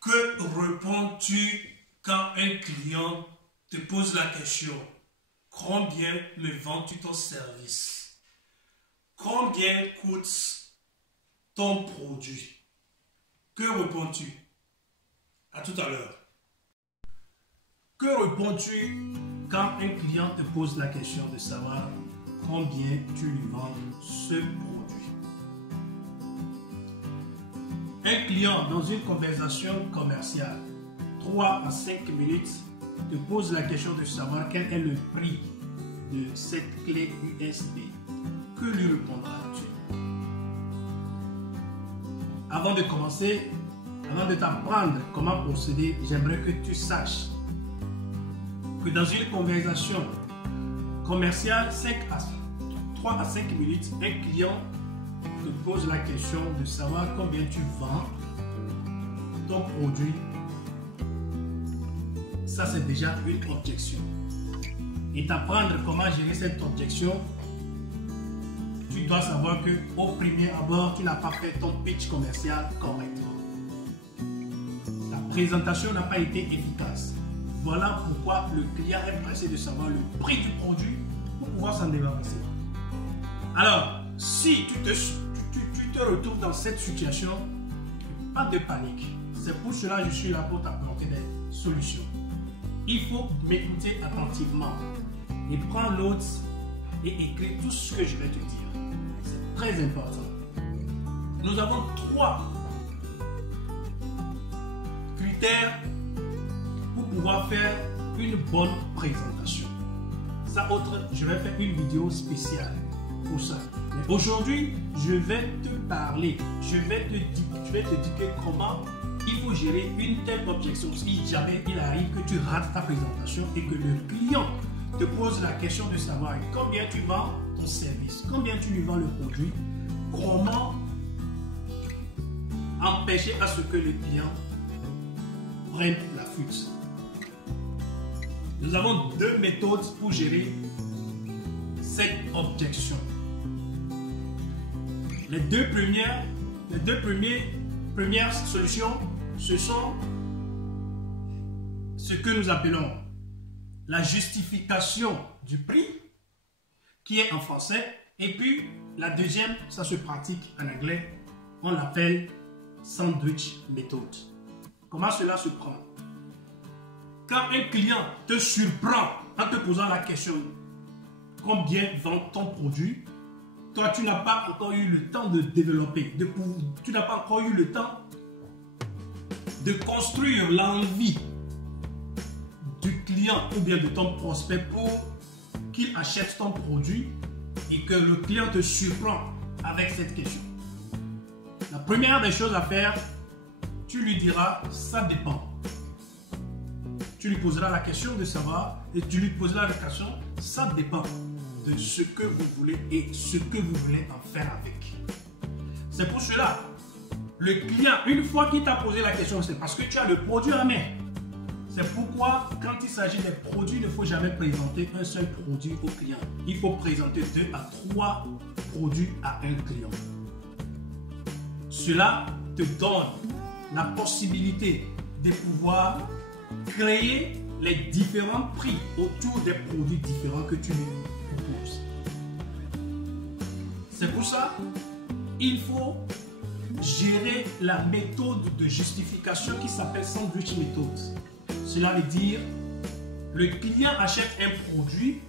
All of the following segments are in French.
Que réponds-tu quand un client te pose la question: combien me vends-tu ton service? Combien coûte ton produit? Que réponds-tu? À tout à l'heure. Que réponds-tu quand un client te pose la question de savoir combien tu lui vends ce produit? Un client dans une conversation commerciale, 3 à 5 minutes, te pose la question de savoir quel est le prix de cette clé USB. Que lui répondras-tu? Avant de commencer, avant de t'apprendre comment procéder, j'aimerais que tu saches que dans une conversation commerciale, 3 à 5 minutes, un client te pose la question de savoir combien tu vends ton produit. Ça, c'est déjà une objection. Et t'apprendre comment gérer cette objection, tu dois savoir que au premier abord, tu n'as pas fait ton pitch commercial correctement. La présentation n'a pas été efficace. Voilà pourquoi le client est pressé de savoir le prix du produit pour pouvoir s'en débarrasser. Alors, si tu te retrouves dans cette situation, pas de panique. C'est pour cela que je suis là pour t'apporter des solutions. Il faut m'écouter attentivement et prendre note et écrire tout ce que je vais te dire. C'est très important. Nous avons 3 critères pour pouvoir faire une bonne présentation. Ça, autre, je vais faire une vidéo spéciale pour ça. Mais aujourd'hui, je vais te parler, je vais te dire comment il faut gérer une telle objection. Si jamais il arrive que tu rates ta présentation et que le client te pose la question de savoir combien tu vends ton service, combien tu lui vends le produit, comment empêcher à ce que le client prenne la fuite. Nous avons 2 méthodes pour gérer cette objection. Les deux premières solutions, ce sont ce que nous appelons la justification du prix, qui est en français, et puis la deuxième, ça se pratique en anglais, on l'appelle sandwich method. Comment cela se prend? Quand un client te surprend en te posant la question combien vend ton produit, toi tu n'as pas encore eu le temps de développer, tu n'as pas encore eu le temps de construire l'envie du client ou bien de ton prospect pour qu'il achète ton produit et que le client te surprend avec cette question. La première des choses à faire, tu lui diras ça dépend. Tu lui poseras la question de savoir et tu lui poseras la question ça dépend de ce que vous voulez et ce que vous voulez en faire avec. C'est pour cela, le client, une fois qu'il t'a posé la question, c'est parce que tu as le produit en main. C'est pourquoi, quand il s'agit des produits, il ne faut jamais présenter un seul produit au client. Il faut présenter 2 à 3 produits à un client. Cela te donne la possibilité de pouvoir créer les différents prix autour des produits différents que tu lui proposes. C'est pour ça il faut gérer la méthode de justification qui s'appelle sandwich method. Cela veut dire le client achète un produit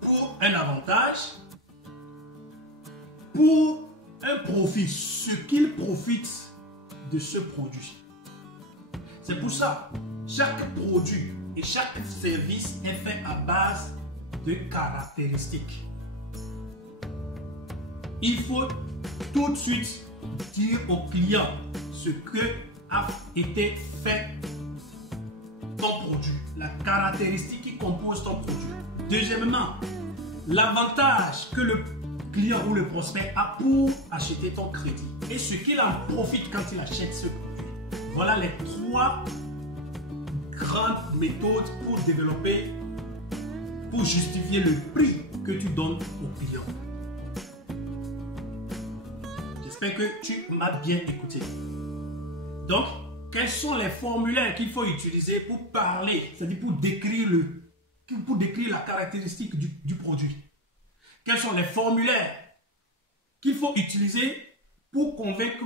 pour un avantage, pour un profit, ce qu'il profite de ce produit. C'est pour ça, chaque produit et chaque service est fait à base de caractéristiques. Il faut tout de suite dire au client ce que a été fait ton produit, la caractéristique qui compose ton produit. Deuxièmement, l'avantage que le client ou le prospect a pour acheter ton crédit et ce qu'il en profite quand il achète ce produit. Voilà les 3 grandes méthodes pour développer, pour justifier le prix que tu donnes au client. J'espère que tu m'as bien écouté. Donc, quels sont les formulaires qu'il faut utiliser pour parler, c'est-à-dire pour décrire la caractéristique du produit. Quels sont les formulaires qu'il faut utiliser pour convaincre,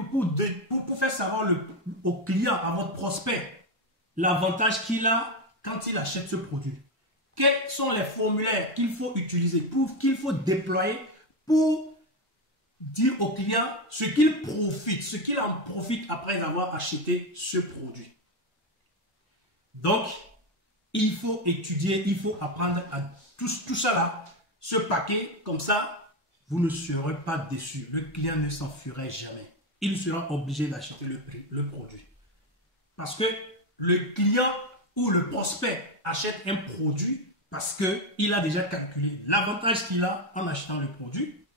pour faire savoir au client, à votre prospect, l'avantage qu'il a quand il achète ce produit. Quels sont les formulaires qu'il faut utiliser, qu'il faut déployer pour dire au client ce qu'il en profite après avoir acheté ce produit. Donc, il faut étudier, il faut apprendre à tout ça là, ce paquet, comme ça, vous ne serez pas déçus. Le client ne s'enfuirait jamais. Il sera obligé d'acheter le produit. Parce que le client ou le prospect achète un produit parce qu'il a déjà calculé l'avantage qu'il a en achetant le produit,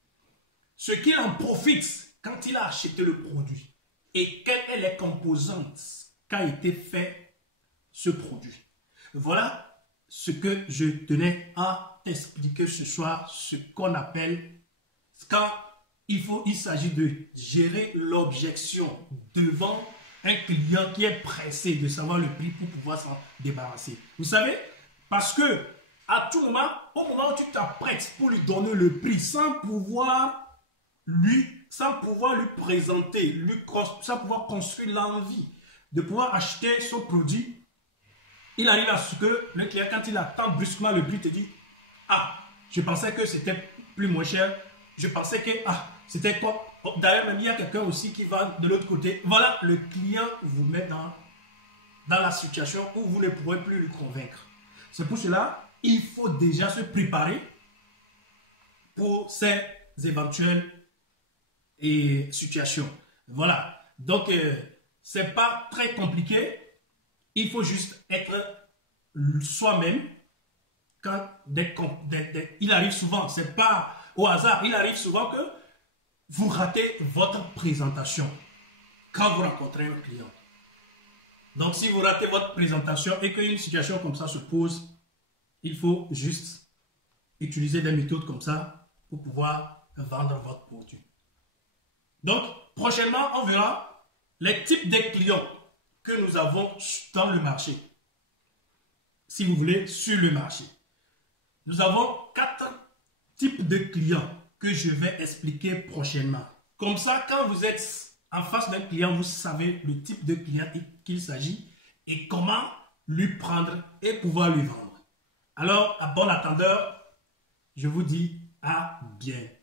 ce qu'il en profite quand il a acheté le produit et quelles sont les composantes qu'a été fait ce produit. Voilà ce que je tenais à t'expliquer ce soir, ce qu'on appelle, quand il s'agit de gérer l'objection devant un client qui est pressé de savoir le prix pour pouvoir s'en débarrasser. Vous savez, parce que à tout moment, au moment où tu t'apprêtes pour lui donner le prix sans pouvoir lui présenter, sans pouvoir construire l'envie de pouvoir acheter son produit, il arrive à ce que le client, quand il attend brusquement le prix, te dit « Ah, je pensais que c'était plus moins cher. Je pensais que, c'était quoi ?» D'ailleurs, même il y a quelqu'un aussi qui va de l'autre côté. Voilà, le client vous met dans la situation où vous ne pourrez plus lui convaincre. C'est pour cela, il faut déjà se préparer pour ces éventuelles situations. Voilà. Donc, c'est pas très compliqué. Il faut juste être soi-même. Il arrive souvent, c'est pas au hasard, il arrive souvent que vous ratez votre présentation quand vous rencontrez un client. Donc, si vous ratez votre présentation et qu'une situation comme ça se pose, il faut juste utiliser des méthodes comme ça pour pouvoir vendre votre produit. Donc, prochainement, on verra les types de clients que nous avons dans le marché. Si vous voulez, sur le marché. Nous avons 4 types de clients que je vais expliquer prochainement. Comme ça, quand vous êtes en face d'un client, vous savez le type de client qu'il s'agit et comment lui prendre et pouvoir lui vendre. Alors, à bon attendeur, je vous dis à bientôt.